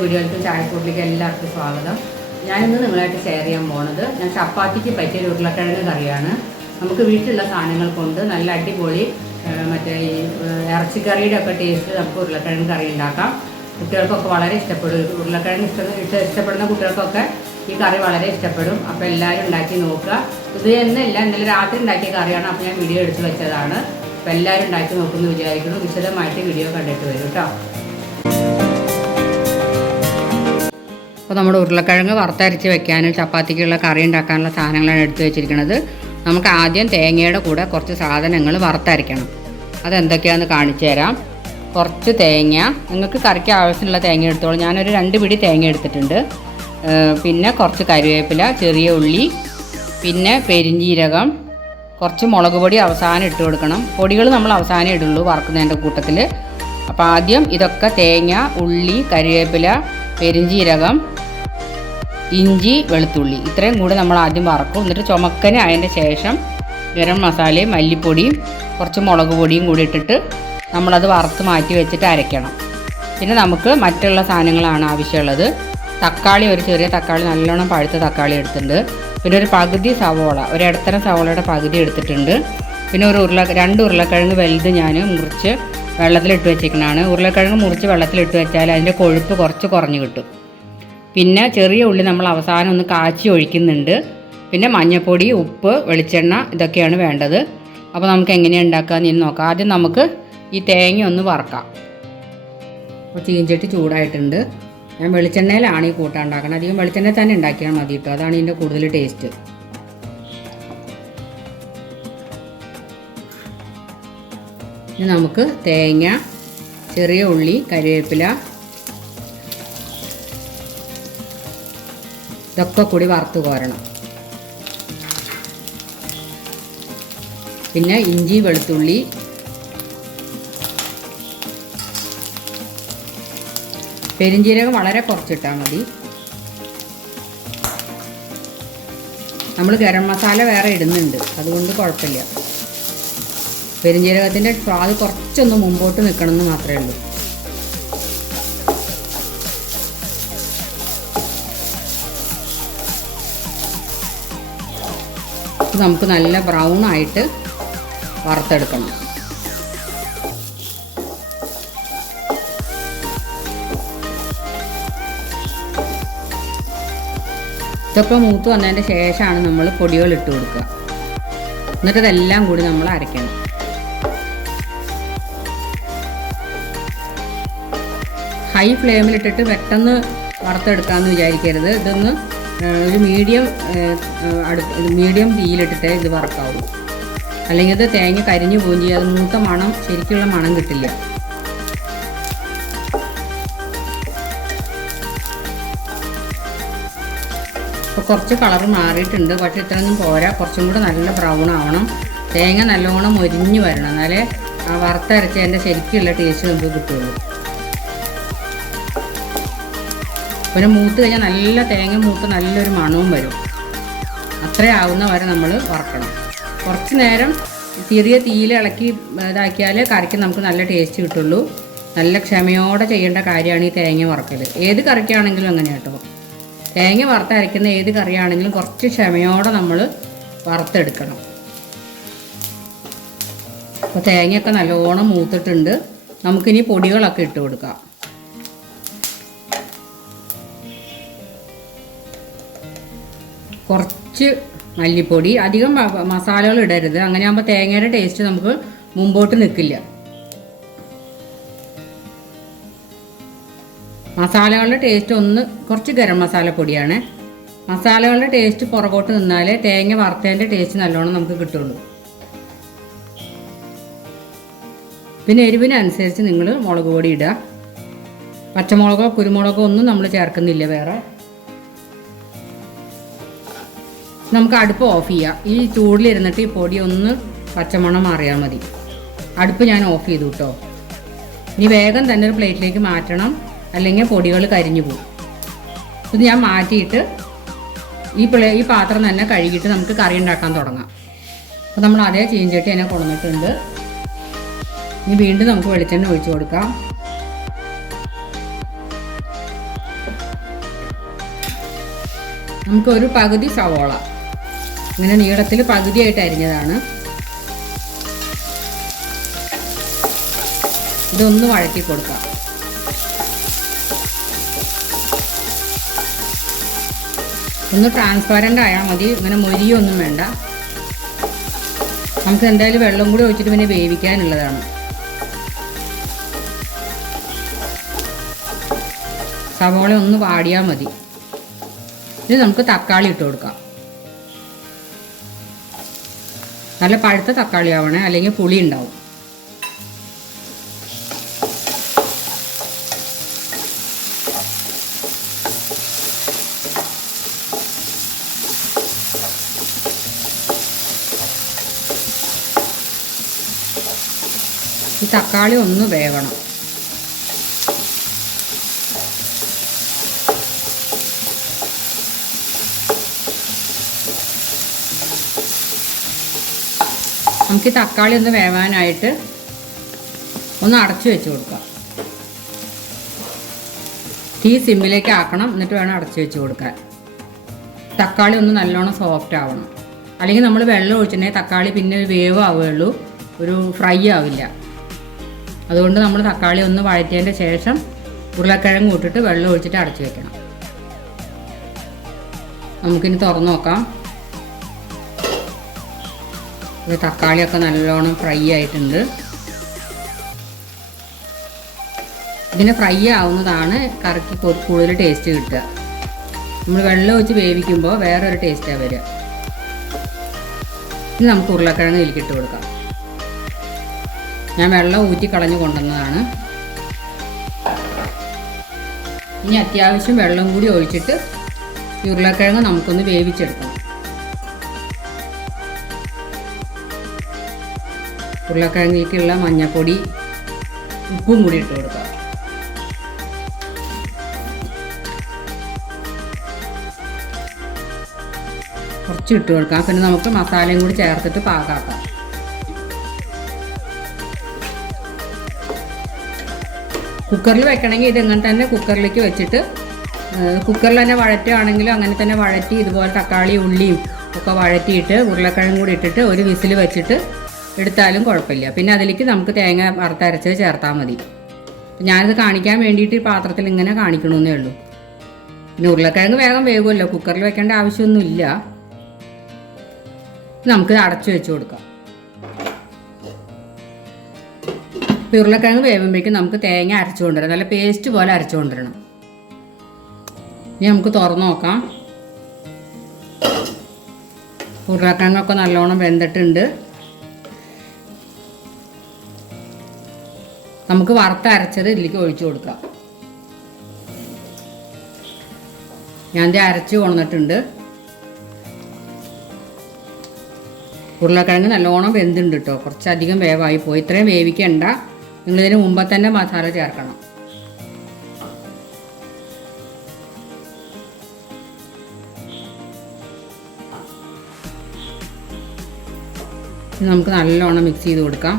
ചായ ചായക്കൂട്ടിലേക്ക് എല്ലാവർക്കും സ്വാഗതം. ഞാനിന്ന് നിങ്ങളായിട്ട് ഷെയർ ചെയ്യാൻ പോണത് ഞാൻ ചപ്പാത്തിക്ക് പറ്റിയ ഉരുളക്കിഴങ്ങ് കറിയാണ്. നമുക്ക് വീട്ടിലുള്ള സാധനങ്ങൾ കൊണ്ട് നല്ല അടിപൊളി മറ്റേ ഈ ഇറച്ചിക്കറിയുടെ ഒക്കെ ടേസ്റ്റ് നമുക്ക് ഉരുളക്കിഴങ്ങ് കറി ഉണ്ടാക്കാം. കുട്ടികൾക്കൊക്കെ വളരെ ഇഷ്ടപ്പെടും. ഉരുളക്കിഴങ്ങ് ഇഷ്ട ഇഷ്ട- ഇഷ്ടപ്പെടുന്ന കുട്ടികൾക്കൊക്കെ ഈ കറി വളരെ ഇഷ്ടപ്പെടും. അപ്പോൾ എല്ലാവരും ഉണ്ടാക്കി നോക്കുക. ഇത് എന്നല്ല ഇന്നലെ രാത്രി ഉണ്ടാക്കിയ കറിയാണ്. അപ്പോൾ ഞാൻ വീഡിയോ എടുത്ത് വെച്ചതാണ്. അപ്പോൾ എല്ലാവരും ഉണ്ടാക്കി നോക്കുമെന്ന് വിചാരിക്കുന്നു. വിശദമായിട്ട് വീഡിയോ കണ്ടിട്ട് വരും കേട്ടോ അപ്പോൾ നമ്മുടെ ഉരുളക്കിഴങ്ങ് വറുത്തരച്ച് വെക്കാനും ചപ്പാത്തിക്കുള്ള കറി ഉണ്ടാക്കാനുള്ള സാധനങ്ങളാണ് എടുത്തു വെച്ചിരിക്കുന്നത്. നമുക്ക് ആദ്യം തേങ്ങയുടെ കൂടെ കുറച്ച് സാധനങ്ങൾ വറുത്തരയ്ക്കണം. അതെന്തൊക്കെയാണെന്ന് കാണിച്ചു തരാം. കുറച്ച് തേങ്ങ. നിങ്ങൾക്ക് കറിക്ക് ആവശ്യമുള്ള തേങ്ങ എടുത്തോളൂ. ഞാനൊരു രണ്ട് പിടി തേങ്ങ എടുത്തിട്ടുണ്ട്. പിന്നെ കുറച്ച് കറിവേപ്പില ചെറിയ ഉള്ളി പിന്നെ പെരിഞ്ജീരകം കുറച്ച് മുളക് പൊടി അവസാനം ഇട്ട് കൊടുക്കണം. പൊടികൾ നമ്മൾ അവസാനം ഇടുള്ളൂ വറക്കുന്നതിന്റെ കൂട്ടത്തിൽ. അപ്പോൾ ആദ്യം ഇതൊക്കെ തേങ്ങ ഉള്ളി കറിവേപ്പില പെരിഞ്ജീരകം ഇഞ്ചി വെളുത്തുള്ളി. ഇത്രയും കൂടെ നമ്മൾ ആദ്യം വറക്കും. എന്നിട്ട് ചുമക്കന് അതിന്റെ ശേഷം ഗരം മസാലയും മല്ലിപ്പൊടിയും കുറച്ച് മുളക് പൊടിയും കൂടി ഇട്ടിട്ട് നമ്മളത് വറുത്ത് മാറ്റി വെച്ചിട്ട് അരയ്ക്കണം. പിന്നെ നമുക്ക് മറ്റുള്ള സാധനങ്ങളാണ് ആവശ്യമുള്ളത്. തക്കാളി ഒരു ചെറിയ തക്കാളി നല്ലോണം പഴുത്ത തക്കാളി എടുത്തിട്ടുണ്ട്. പിന്നെ ഒരു പകുതി സവോള ഒരു ഇടത്തരം സവോളയുടെ പകുതി എടുത്തിട്ടുണ്ട്. പിന്നെ ഒരു ഉരുള രണ്ട് ഉരുളക്കിഴങ്ങ് വലുത് ഞാൻ മുറിച്ച് വെള്ളത്തിലിട്ട് വെച്ചേക്കണതാണ്. ഉരുളക്കിഴങ്ങ് മുറിച്ച് വെള്ളത്തിലിട്ട് വെച്ചാൽ അതിന്റെ കൊഴുപ്പ് കുറച്ച് കുറഞ്ഞ് കിട്ടും. പിന്നെ ചെറിയ ഉള്ളി നമ്മൾ അവസാനം ഒന്ന് കാച്ചി ഒഴിക്കുന്നുണ്ട്. പിന്നെ മഞ്ഞൾപ്പൊടി ഉപ്പ് വെളിച്ചെണ്ണ ഇതൊക്കെയാണ് വേണ്ടത്. അപ്പോൾ നമുക്ക് എങ്ങനെയാണ് ഉണ്ടാക്കാമെന്ന് ഇനി നോക്കാം. ആദ്യം നമുക്ക് ഈ തേങ്ങ ഒന്ന് വറക്കാം. അപ്പോൾ ചീഞ്ചട്ടി ചൂടായിട്ടുണ്ട്. ഞാൻ വെളിച്ചെണ്ണയിലാണ് ഈ കൂട്ടാൻ ഉണ്ടാക്കുന്നത് അധികം വെളിച്ചെണ്ണ തന്നെ ഉണ്ടാക്കിയാൽ മതി കേട്ടോ അതാണ് ഇതിന്റെ കൂടുതൽ ടേസ്റ്റ്. ഇനി നമുക്ക് തേങ്ങ ചെറിയ ഉള്ളി കരിവേപ്പില ഇതൊക്കെ കൂടി വറുത്ത് കോരണം. പിന്നെ ഇഞ്ചി വെളുത്തുള്ളി. പെരിഞ്ജീരകം വളരെ കുറച്ചിട്ടാൽ മതി. നമ്മൾ ഗരം മസാല വേറെ ഇടുന്നുണ്ട് അതുകൊണ്ട് കുഴപ്പമില്ല. പെരിഞ്ജീരകത്തിന്റെ സ്വാദ് കുറച്ചൊന്ന് മുമ്പോട്ട് നിൽക്കണമെന്ന് മാത്രമേ ഉള്ളൂ. നമുക്ക് നല്ല ബ്രൗൺ ആയിട്ട് വറുത്തെടുക്കണം. ഇതൊക്കെ മൂത്ത് വന്നതിന്റെ ശേഷമാണ് നമ്മൾ പൊടികൾ ഇട്ട് കൊടുക്കുക. എന്നിട്ട് ഇതെല്ലാം കൂടി നമ്മൾ അരയ്ക്കണം. ഹൈ ഫ്ലെയിമിലിട്ടിട്ട് പെട്ടെന്ന് വറുത്തെടുക്കാമെന്ന് വിചാരിക്കരുത്. ഇതൊന്ന് ഒരു മീഡിയം അടുപ്പ് മീഡിയം തീയിലിട്ടിട്ടേ ഇത് വറക്കാവൂ. അല്ലെങ്കിൽ ഇത് തേങ്ങ കരിഞ്ഞു ചെയ്യും അത് മൂത്ത മണം ശരിക്കുള്ള മണം കിട്ടില്ല. ഇപ്പോൾ കുറച്ച് കളർ മാറിയിട്ടുണ്ട്. പക്ഷേ ഇത്രയൊന്നും പോരാ. കുറച്ചും കൂടെ നല്ല ബ്രൗൺ ആവണം. തേങ്ങ നല്ലോണം മൊരിഞ്ഞ് വരണം. എന്നാലേ ആ വറുത്തരച്ചതിന്റെ ശരിക്കുള്ള ടേസ്റ്റ് നമുക്ക് കിട്ടുള്ളൂ. പിന്നെ മൂത്ത് കഴിഞ്ഞാൽ നല്ല തേങ്ങ മൂത്ത് നല്ലൊരു മണവും വരും. അത്രയാവുന്ന വരെ നമ്മൾ വറക്കണം. കുറച്ച് നേരം ചെറിയ തീയിൽ ഇളക്കി ഇതാക്കിയാൽ കറിക്ക് നമുക്ക് നല്ല ടേസ്റ്റ് കിട്ടുള്ളൂ. നല്ല ക്ഷമയോടെ ചെയ്യേണ്ട കാര്യമാണ് ഈ തേങ്ങ വറക്കൽ ഏത് കറിക്കാണെങ്കിലും അങ്ങനെ കേട്ടോ. തേങ്ങ വറുത്തരയ്ക്കുന്ന ഏത് കറിയാണെങ്കിലും കുറച്ച് ക്ഷമയോടെ നമ്മൾ വറുത്തെടുക്കണം. അപ്പോൾ തേങ്ങയൊക്കെ നല്ലോണം മൂത്തിട്ടുണ്ട്. നമുക്കിനി പൊടികളൊക്കെ ഇട്ട് കൊടുക്കാം. കുറച്ച് മല്ലിപ്പൊടി. അധികം മസാലകൾ ഇടരുത്. അങ്ങനെ ആകുമ്പോൾ തേങ്ങയുടെ ടേസ്റ്റ് നമുക്ക് മുമ്പോട്ട് നിൽക്കില്ല മസാലകളുടെ ടേസ്റ്റ് ഒന്ന് കുറച്ച് ഗരം മസാലപ്പൊടിയാണ് മസാലകളുടെ ടേസ്റ്റ് പുറകോട്ട് നിന്നാലേ തേങ്ങ വറുത്തതിന്റെ ടേസ്റ്റ് നല്ലോണം നമുക്ക് കിട്ടുള്ളൂ. പിന്നെ എരിവിനനുസരിച്ച് നിങ്ങൾ മുളക് പൊടി ഇടുക പച്ചമുളകോ കുരുമുളകോ ഒന്നും നമ്മൾ ചേർക്കുന്നില്ല വേറെ. നമുക്ക് അടുപ്പ് ഓഫ് ചെയ്യാം. ഈ ചൂടിലിരുന്നിട്ട് ഈ പൊടി ഒന്ന് പച്ചമണം മാറിയാൽ മതി. അടുപ്പ് ഞാൻ ഓഫ് ചെയ്തു കേട്ടോ ഇനി വേഗം തന്നെ ഒരു പ്ലേറ്റിലേക്ക് മാറ്റണം. അല്ലെങ്കിൽ പൊടികൾ കരിഞ്ഞു പോകും. ഇത് ഞാൻ മാറ്റിയിട്ട് ഈ പ്ലേ ഈ പാത്രം തന്നെ കഴുകിയിട്ട് നമുക്ക് കറി ഉണ്ടാക്കാൻ തുടങ്ങാം. അപ്പോൾ നമ്മൾ അതേ ചീഞ്ചട്ടി തന്നെ കൊണ്ടുവന്നിട്ടുണ്ട്. ഇനി വീണ്ടും നമുക്ക് വെളിച്ചെണ്ണ ഒഴിച്ചു കൊടുക്കാം. നമുക്ക് ഒരു പകുതി സവോള. ഇങ്ങനെ നീളത്തിൽ പകുതിയായിട്ട് അരിഞ്ഞതാണ്. ഇതൊന്ന് വഴറ്റി കൊടുക്കാം. ഒന്ന് ട്രാൻസ്പാരന്റ് ആയാൽ മതി ഇങ്ങനെ മൊരിയൊന്നും വേണ്ട. നമുക്ക് എന്തായാലും വെള്ളം കൂടി ഒഴിച്ചിട്ട് പിന്നെ വേവിക്കാനുള്ളതാണ്. സവോള ഒന്ന് വാടിയാൽ മതി. ഇത് നമുക്ക് തക്കാളി ഇട്ട് കൊടുക്കാം. നല്ല പഴുത്ത തക്കാളി ആവണേ അല്ലെങ്കിൽ പുളി ഉണ്ടാവും. ഈ തക്കാളി ഒന്ന് വേവണം. നമുക്ക് തക്കാളി ഒന്ന് വേവാനായിട്ട് ഒന്ന് അടച്ചു വെച്ച് കൊടുക്കാം. തീ സിമ്മിലേക്ക് ആക്കണം എന്നിട്ട് വേണം അടച്ചു വെച്ച് കൊടുക്കാൻ. തക്കാളി ഒന്ന് നല്ലോണം സോഫ്റ്റ് ആവണം. അല്ലെങ്കിൽ നമ്മൾ വെള്ളം ഒഴിച്ചിട്ടുണ്ടെങ്കിൽ തക്കാളി പിന്നെ വേവ് ആവുകയുള്ളൂ ഒരു ഫ്രൈ ആവില്ല. അതുകൊണ്ട് നമ്മൾ തക്കാളി ഒന്ന് വഴറ്റിയതിന്റെ ശേഷം ഉരുളക്കിഴങ്ങ് ഇട്ടിട്ട് വെള്ളം ഒഴിച്ചിട്ട് അടച്ചു വെക്കണം. നമുക്കിനി തുറന്നു നോക്കാം. ഇത് തക്കാളിയൊക്കെ നല്ലോണം ഫ്രൈ ആയിട്ടുണ്ട്. ഇതിന് ഫ്രൈ ആവുന്നതാണ് കറിക്ക് കൂടുതൽ ടേസ്റ്റ് കിട്ടുക. നമ്മൾ വെള്ളം ഒഴിച്ച് വേവിക്കുമ്പോൾ വേറൊരു ടേസ്റ്റാണ് വരിക. ഇനി നമുക്ക് ഉരുളക്കിഴങ്ങ് ഇലക്കിട്ട് കൊടുക്കാം. ഞാൻ വെള്ളം ഊറ്റി കളഞ്ഞു കൊണ്ടുവന്നതാണ്. ഇനി അത്യാവശ്യം വെള്ളം കൂടി ഒഴിച്ചിട്ട് ഉരുളക്കിഴങ്ങ് നമുക്കൊന്ന് വേവിച്ചെടുക്കണം. ഉരുളക്കിഴങ്ങിലേക്കുള്ള മഞ്ഞൾപ്പൊടി ഉപ്പും കൂടി ഇട്ട് കൊടുക്കാം. കുറച്ച് ഇട്ട് കൊടുക്കാം. പിന്നെ നമുക്ക് മസാലയും കൂടി ചേർത്തിട്ട് പാകാക്കാം കുക്കറിൽ വെക്കണമെങ്കിൽ ഇതെങ്ങനെ തന്നെ കുക്കറിലേക്ക് വെച്ചിട്ട് കുക്കറിൽ തന്നെ വഴറ്റുകയാണെങ്കിലും അങ്ങനെ തന്നെ വഴറ്റി ഇതുപോലെ തക്കാളി ഉള്ളിയും ഒക്കെ വഴറ്റിയിട്ട് ഉരുളക്കിഴങ്ങ് കൂടി ഇട്ടിട്ട് ഒരു വിസിൽ വെച്ചിട്ട് എടുത്താലും കുഴപ്പമില്ല. പിന്നെ അതിലേക്ക് നമുക്ക് തേങ്ങ വറുത്തരച്ച് ചേർത്താൽ മതി. ഞാനിത് കാണിക്കാൻ വേണ്ടിയിട്ട് പാത്രത്തിൽ ഇങ്ങനെ കാണിക്കണമെന്നേ ഉള്ളൂ. പിന്നെ ഉരുളക്കിഴങ്ങ് വേഗം വേകുമല്ലോ കുക്കറിൽ വെക്കേണ്ട ആവശ്യമൊന്നുമില്ല. നമുക്ക് അടച്ചു വെച്ച് കൊടുക്കാം. ഉരുളക്കിഴങ്ങ് വേവുമ്പോഴേക്കും നമുക്ക് തേങ്ങ അരച്ചു കൊണ്ടുവരാം നല്ല പേസ്റ്റ് പോലെ അരച്ചു കൊണ്ടുവരണം. ഇനി നമുക്ക് തുറന്നു നോക്കാം. ഉരുളക്കിഴങ്ങൊക്കെ നല്ലോണം വെന്തിട്ടുണ്ട്. നമുക്ക് വറുത്ത് അരച്ചത് ഇതിലേക്ക് ഒഴിച്ചു കൊടുക്കാം. ഞാൻ ഇത് അരച്ച് കൊണ്ടിട്ടുണ്ട് ഉരുളക്കിഴങ്ങ് നല്ലോണം വെന്തുണ്ട് കേട്ടോ കുറച്ചധികം വേവായി പോയി. ഇത്രയും വേവിക്കണ്ട. നിങ്ങളിതിന് മുമ്പ് തന്നെ മസാല ചേർക്കണം. നമുക്ക് നല്ലോണം മിക്സ് ചെയ്ത് കൊടുക്കാം.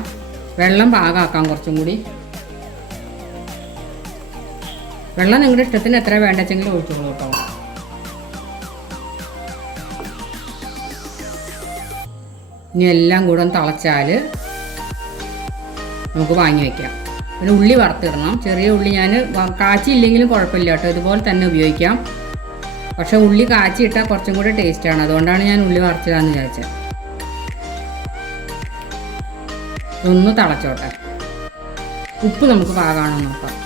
വെള്ളം പാകമാക്കാം കുറച്ചും കൂടി. വെള്ളം നിങ്ങളുടെ ഇഷ്ടത്തിന് എത്ര വേണ്ടച്ചെങ്കിൽ ഒഴിച്ചോളൂ കേട്ടോ. ഇനി എല്ലാം കൂടെ ഒന്ന് തിളച്ചാൽ നമുക്ക് വാങ്ങി വയ്ക്കാം പിന്നെ ഉള്ളി വറുത്തിടണം. ചെറിയ ഉള്ളി ഞാൻ കാച്ചിയില്ലെങ്കിലും കുഴപ്പമില്ല കേട്ടോ. ഇതുപോലെ തന്നെ ഉപയോഗിക്കാം. പക്ഷെ ഉള്ളി കാച്ചി ഇട്ടാൽ കുറച്ചും കൂടെ ടേസ്റ്റാണ് അതുകൊണ്ടാണ് ഞാൻ ഉള്ളി വറുത്തിടാന്ന് വിചാരിച്ചത്. ഒന്ന് തിളച്ചോട്ടെ. ഉപ്പ് നമുക്ക് പാകമാണോ നോക്കാം.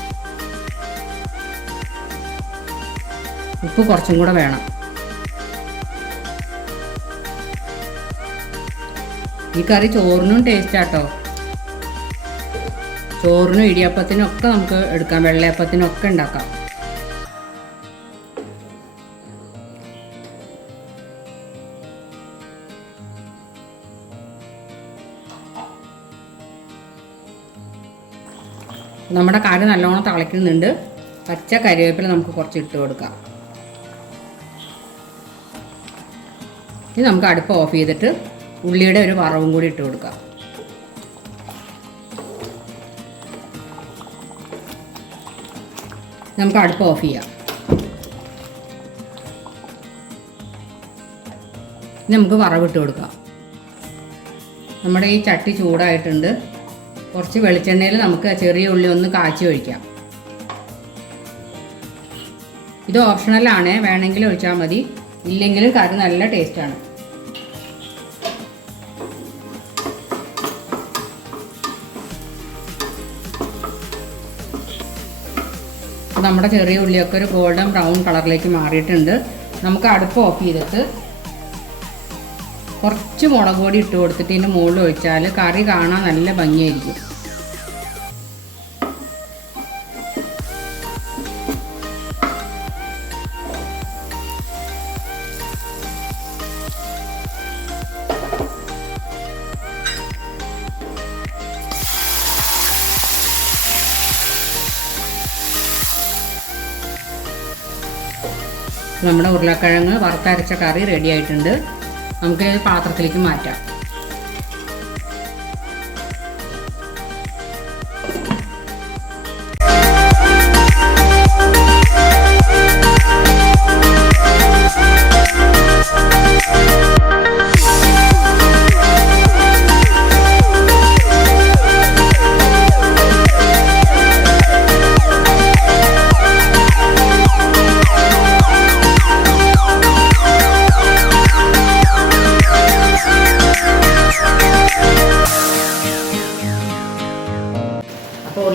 ഉപ്പ് കുറച്ചും കൂടെ വേണം. ഈ കറി ചോറിനും ടേസ്റ്റാട്ടോ ചോറിനും ഇടിയപ്പത്തിനും ഒക്കെ നമുക്ക് എടുക്കാം. വെള്ളയപ്പത്തിനും ഒക്കെ ഉണ്ടാക്കാം. നമ്മുടെ കറി നല്ലോണം തിളയ്ക്കുന്നുണ്ട്. പച്ച കരിവേപ്പില നമുക്ക് കുറച്ച് ഇട്ട് കൊടുക്കാം. ഇനി നമുക്ക് അടുപ്പ് ഓഫ് ചെയ്തിട്ട് ഉള്ളിയുടെ ഒരു വറവും കൂടി ഇട്ട് കൊടുക്കാം. നമുക്ക് അടുപ്പ് ഓഫ് ചെയ്യാം. ഇനി നമുക്ക് വറവിട്ട് കൊടുക്കാം. നമ്മുടെ ഈ ചട്ടി ചൂടായിട്ടുണ്ട്. കുറച്ച് വെളിച്ചെണ്ണയിൽ നമുക്ക് ചെറിയ ഉള്ളി ഒന്ന് കാച്ചി ഒഴിക്കാം. ഇത് ഓപ്ഷണലാണ് വേണമെങ്കിൽ ഒഴിച്ചാൽ മതി. ഇല്ലെങ്കിലും കറി നല്ല ടേസ്റ്റാണ് നമ്മുടെ ചെറിയ ഉള്ളിയൊക്കെ ഒരു ഗോൾഡൻ ബ്രൗൺ കളറിലേക്ക് മാറിയിട്ടുണ്ട്. നമുക്ക് അടുപ്പ് ഓഫ് ചെയ്തിട്ട് കുറച്ച് മുളക് പൊടി ഇട്ട് കൊടുത്തിട്ട് ഇതിന്റെ മുകളിൽ ഒഴിച്ചാൽ കറി കാണാൻ നല്ല ഭംഗിയായിരിക്കും. നമ്മുടെ ഉരുളക്കിഴങ്ങ് വറുത്തരച്ച കറി റെഡി ആയിട്ടുണ്ട്. നമുക്ക് പാത്രത്തിലേക്ക് മാറ്റാം.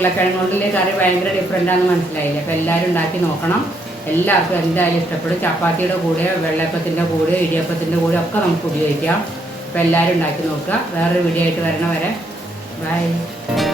അപ്പോൾ ഉരുളക്കിഴങ്ങ് കൊണ്ടിലെ കറി ഭയങ്കര ഡിഫറെന്റ് ആണെന്ന് മനസ്സിലായില്ലേ? അപ്പോൾ എല്ലാവരും ഉണ്ടാക്കി നോക്കണം. എല്ലാവർക്കും എന്തായാലും ഇഷ്ടപ്പെടും. ചപ്പാത്തിയുടെ കൂടെ വെള്ളപ്പത്തിന്റെ കൂടെ ഇടിയപ്പത്തിന്റെ കൂടെ ഒക്കെ നമുക്ക് ഉപയോഗിക്കാം. അപ്പോൾ എല്ലാവരും ഉണ്ടാക്കി നോക്കുക. വേറൊരു വീഡിയോ ആയിട്ട് വരണ വരെ ബൈ